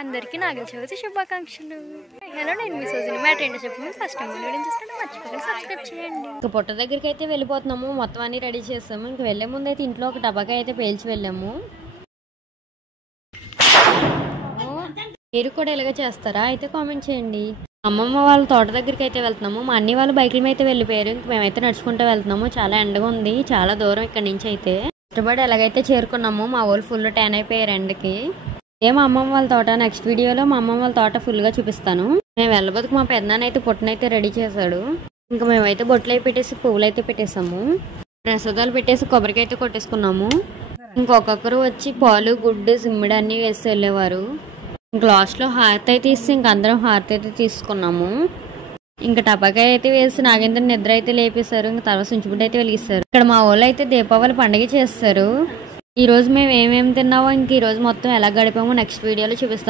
అందరికీ నాగుల చవితి శుభాకాంక్షలు. హలో, నేను మీ సోజని. మ్యాటర్ ఏంటో చెప్పు. ఫస్ట్ టైం వీడియో చూస్తుంటే మర్చిపోకండి సబ్స్క్రైబ్ చేయండి. ఇంకా పుట్ట దగ్గరికి అయితే వెళ్ళిపోతున్నాము. మొత్తం అన్ని రెడీ చేస్తాము. ఇంకా వెళ్లే ముందు అయితే ఇంట్లో ఒక టబాకా అయితే పేల్చి వెళ్ళాము. మీరు కూడా ఇలాగ చేస్తారా? అయితే కామెంట్ చేయండి. అమ్మమ్మ వాళ్ళ తోట దగ్గరికి అయితే వెళ్తున్నాము. మా అన్ని వాళ్ళు బైకుల మీద అయితే వెళ్ళిపోయారు. ఇంక మేమైతే నడుచుకుంటూ వెళ్తున్నాము. చాలా ఎండగా ఉంది, చాలా దూరం ఇక్కడ నుంచి అయితే. కష్టపడి ఎలాగైతే చేరుకున్నాము. మా వాళ్ళు ఫుల్ ట్యాన్ అయిపోయారు ఎండకి. ఇదే మా అమ్మమ్మ వాళ్ళ తోట. నెక్స్ట్ వీడియోలో మా అమ్మమ్మ వాళ్ళ తోట ఫుల్ గా చూపిస్తాను. మేము వెళ్ళబోతుకు మా పెద్దనాన్న అయితే పుట్టనైతే రెడీ చేశాడు. ఇంకా మేమైతే బొట్లు అయి పెట్టేసి పువ్వులు అయితే పెట్టేసాము. ప్రసాదాలు పెట్టేసి కొబ్బరికాయ అయితే కొట్టేసుకున్నాము. ఇంకొకరు వచ్చి పాలు గుడ్డు సిమ్మిడి అన్ని వేసి వెళ్ళేవారు. ఇంక లాస్ట్ లో హారతి అయితే ఇస్తే ఇంక అందరం హారతి అయితే తీసుకున్నాము. ఇంకా టపాకాయ అయితే వేసి నాగేంద్ర నిద్ర అయితే లేపేశారు. ఇంకా తర్వాత సుంచుబుడ్డ అయితే వెలిగిస్తారు. ఇక్కడ మా వాళ్ళు అయితే దీపావళి పండుగ చేస్తారు. ఈ రోజు మేము ఏమేమి తిన్నామో ఇంక ఈ రోజు మొత్తం ఎలా గడిపామో నెక్స్ట్ వీడియోలో చూపిస్తాను.